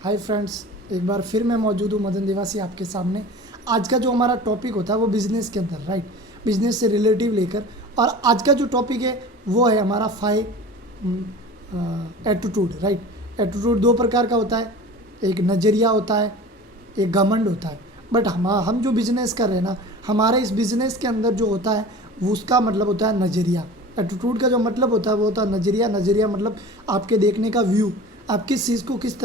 Hi friends, एक बार फिर मैं मौजूद हूँ मदन देवासी आपके सामने। आज का जो हमारा टॉपिक होता है वो बिज़नेस के अंदर, राइट, बिज़नेस से रिलेटिव लेकर। और आज का जो टॉपिक है वो है हमारा फाइव एटीट्यूड, राइट। एटीट्यूड दो प्रकार का होता है, एक नज़रिया होता है, एक घमंड होता है। बट हम जो बिज़नेस कर रहे हैं ना, हमारे इस बिज़नेस के अंदर जो होता है वो उसका मतलब होता है नज़रिया। एटीट्यूड का जो मतलब होता है वो होता है नज़रिया। नज़रिया मतलब आपके देखने का व्यू, आप किस चीज़ को किस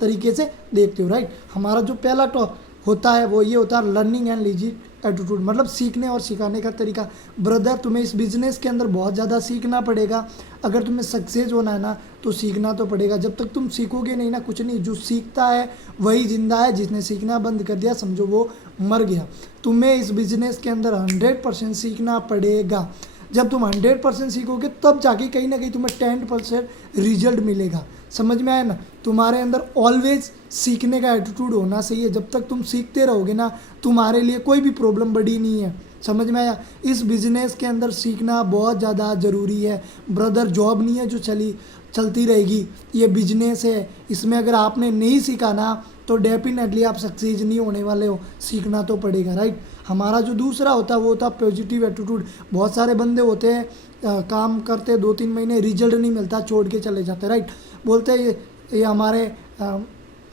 तरीके से देखते हो, राइट। हमारा जो पहला टॉप होता है वो ये होता है लर्निंग एंड लीजिट एटीट्यूड, मतलब सीखने और सिखाने का तरीका। ब्रदर, तुम्हें इस बिज़नेस के अंदर बहुत ज़्यादा सीखना पड़ेगा। अगर तुम्हें सक्सेस होना है ना तो सीखना तो पड़ेगा। जब तक तुम सीखोगे नहीं ना, कुछ नहीं। जो सीखता है वही जिंदा है, जिसने सीखना बंद कर दिया समझो वो मर गया। तुम्हें इस बिज़नेस के अंदर 100% सीखना पड़ेगा। जब तुम 100% सीखोगे तब जाके कहीं ना कहीं तुम्हें 10% रिजल्ट मिलेगा। समझ में आया ना। तुम्हारे अंदर ऑलवेज सीखने का एटीट्यूड होना चाहिए। जब तक तुम सीखते रहोगे ना, तुम्हारे लिए कोई भी प्रॉब्लम बड़ी नहीं है। समझ में आया। इस बिज़नेस के अंदर सीखना बहुत ज़्यादा ज़रूरी है ब्रदर। जॉब नहीं है जो चलती रहेगी, ये बिजनेस है। इसमें अगर आपने नहीं सीखा ना तो डेफिनेटली आप सक्सेस नहीं होने वाले हो। सीखना तो पड़ेगा, राइट। हमारा जो दूसरा होता है वो होता है पॉजिटिव एटीट्यूड। बहुत सारे बंदे होते हैं काम करते 2-3 महीने रिजल्ट नहीं मिलता, छोड़ के चले जाते, राइट। बोलते हैं ये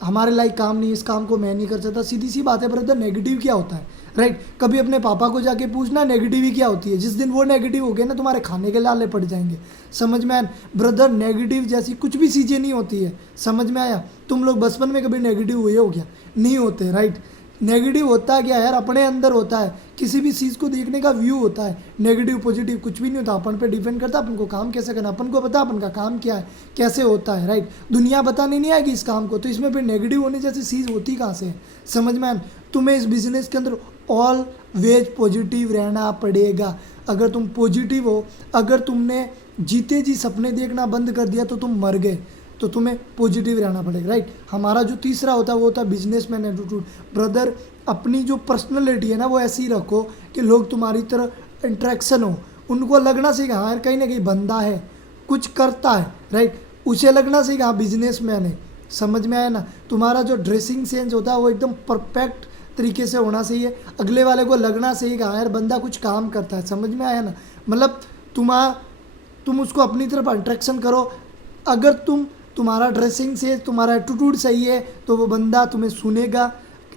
हमारे लायक काम नहीं, इस काम को मैं नहीं कर सकता। सीधी सी बात है ब्रदर, नेगेटिव क्या होता है, राइट। कभी अपने पापा को जाके पूछना नेगेटिव ही क्या होती है। जिस दिन वो नेगेटिव हो गए ना, तुम्हारे खाने के लाले पड़ जाएंगे। समझ में आया ब्रदर, नेगेटिव जैसी कुछ भी चीज़ें नहीं होती है। समझ में आया। तुम लोग बचपन में कभी नेगेटिव हुए हो क्या? नहीं होते, राइट। नेगेटिव होता क्या यार, अपने अंदर होता है। किसी भी चीज़ को देखने का व्यू होता है। नेगेटिव पॉजिटिव कुछ भी नहीं होता, अपन पे डिपेंड करता है अपन को काम कैसे करना। अपन को पता अपन का काम क्या है, कैसे होता है, राइट। दुनिया बताने नहीं आएगी इस काम को, तो इसमें फिर नेगेटिव होने जैसी चीज़ होती कहाँ से है? समझ में आया। तुम्हें इस बिजनेस के अंदर ऑलवेज पॉजिटिव रहना पड़ेगा। अगर तुम पॉजिटिव हो, अगर तुमने जीते जी सपने देखना बंद कर दिया तो तुम मर गए। तो तुम्हें पॉजिटिव रहना पड़ेगा, राइट। हमारा जो तीसरा होता है वो होता है बिजनेसमैन एटीट्यूड। ब्रदर, अपनी जो पर्सनैलिटी है ना वो ऐसी रखो कि लोग तुम्हारी तरह इंट्रैक्शन हो, उनको लगना चाहिए हाँ यार कहीं ना कहीं बंदा है, कुछ करता है, राइट। उसे लगना चाहिए हाँ बिजनेसमैन है। समझ में आया ना। तुम्हारा जो ड्रेसिंग सेंस होता है वो एकदम परफेक्ट तरीके से होना चाहिए। अगले वाले को लगना चाहिए हाँ यार बंदा कुछ काम करता है। समझ में आया ना। मतलब तुम उसको अपनी तरफ अट्रैक्शन करो। अगर तुम्हारा ड्रेसिंग से तुम्हारा एटीट्यूड सही है तो वो बंदा तुम्हें सुनेगा,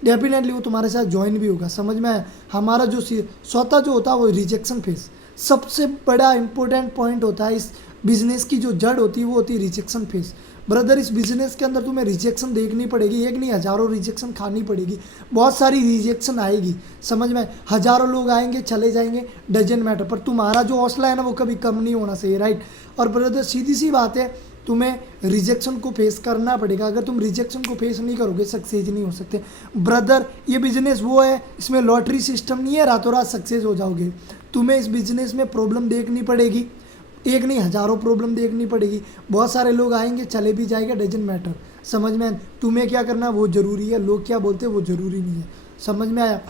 डेफिनेटली वो तुम्हारे साथ ज्वाइन भी होगा। समझ में आया। हमारा जो चौथा जो होता है वो रिजेक्शन फेस। सबसे बड़ा इंपॉर्टेंट पॉइंट होता है इस बिजनेस की। जो जड़ होती है वो होती है रिजेक्शन फेस। ब्रदर, इस बिजनेस के अंदर तुम्हें रिजेक्शन देखनी पड़ेगी, एक नहीं हज़ारों रिजेक्शन खानी पड़ेगी। बहुत सारी रिजेक्शन आएगी। समझ में, हज़ारों लोग आएंगे चले जाएंगे, डजन मैटर, पर तुम्हारा जो हौसला है ना वो कभी कम नहीं होना चाहिए, राइट। और ब्रदर सीधी सी बात है, तुम्हें रिजेक्शन को फेस करना पड़ेगा। अगर तुम रिजेक्शन को फेस नहीं करोगे सक्सेस नहीं हो सकते। ब्रदर, ये बिजनेस वो है, इसमें लॉटरी सिस्टम नहीं है रातों रात सक्सेस हो जाओगे। तुम्हें इस बिजनेस में प्रॉब्लम देखनी पड़ेगी, एक नहीं हज़ारों प्रॉब्लम देखनी पड़ेगी। बहुत सारे लोग आएंगे चले भी जाएंगे, डजन मैटर। समझ में, तुम्हें क्या करना वो ज़रूरी है, लोग क्या बोलते हैं वो ज़रूरी नहीं है। समझ में आया।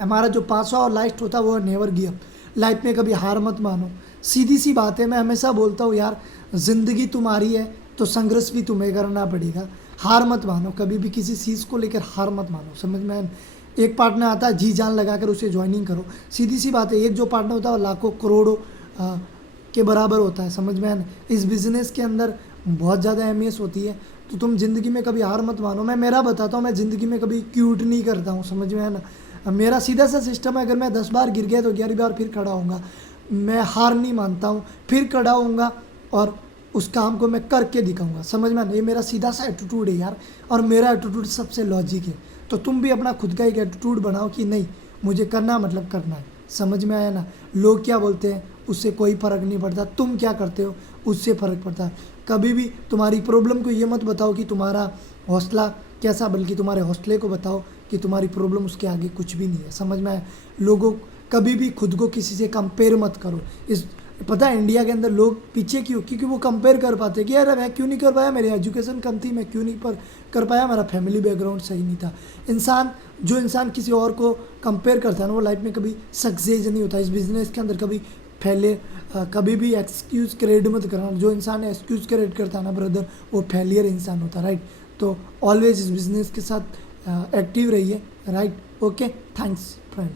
हमारा जो पांचवा और लास्ट होता है वो है नेवर गिव अप। लाइफ में कभी हार मत मानो। सीधी सी बात है, मैं हमेशा बोलता हूँ यार, ज़िंदगी तुम्हारी है तो संघर्ष भी तुम्हें करना पड़ेगा। हार मत मानो, कभी भी किसी चीज़ को लेकर हार मत मानो। समझ में। एक पार्टनर आता है, जी जान लगाकर उसे ज्वाइनिंग करो। सीधी सी बात है, एक जो पार्टनर होता है वो लाखों करोड़ों के बराबर होता है। समझ में आया। इस बिज़नेस के अंदर बहुत ज़्यादा अहमियत होती है। तो तुम ज़िंदगी में कभी हार मत मानो। मैं मेरा बताता हूँ, मैं ज़िंदगी में कभी क्यूट नहीं करता हूँ। समझ में आया ना। मेरा सीधा सा सिस्टम है, अगर मैं 10 बार गिर गया तो 11वीं बार फिर खड़ा होऊंगा। मैं हार नहीं मानता हूँ, फिर खड़ा होऊंगा और उस काम को मैं करके दिखाऊंगा। समझ में आया। ये मेरा सीधा सा एटीट्यूड है यार, और मेरा एटीट्यूड सबसे लॉजिक है। तो तुम भी अपना खुद का एक एटीट्यूड बनाओ कि नहीं, मुझे करना मतलब करना है। समझ में आया ना। लोग क्या बोलते हैं उससे कोई फ़र्क नहीं पड़ता, तुम क्या करते हो उससे फ़र्क पड़ता है। कभी भी तुम्हारी प्रॉब्लम को ये मत बताओ कि तुम्हारा हौसला कैसा, बल्कि तुम्हारे हौसले को बताओ कि तुम्हारी प्रॉब्लम उसके आगे कुछ भी नहीं है। समझ में आया। लोगों कभी भी खुद को किसी से कंपेयर मत करो। इस पता है इंडिया के अंदर लोग पीछे क्यों? क्योंकि वो कंपेयर कर पाते कि यार मैं क्यों नहीं कर पाया, मेरी एजुकेशन कम थी, मैं क्यों नहीं कर पाया, मेरा फैमिली बैकग्राउंड सही नहीं था। जो इंसान किसी और को कंपेयर करता है ना वो लाइफ में कभी सक्सेस नहीं होता। इस बिज़नेस के अंदर कभी कभी भी एक्सक्यूज़ क्रिएट मत करना। जो इंसान एक्सक्यूज़ क्रिएट करता है ना ब्रदर, वो फेलियर इंसान होता है, राइट। तो ऑलवेज इस बिजनेस के साथ एक्टिव रहिए, राइट। Okay, thanks friend.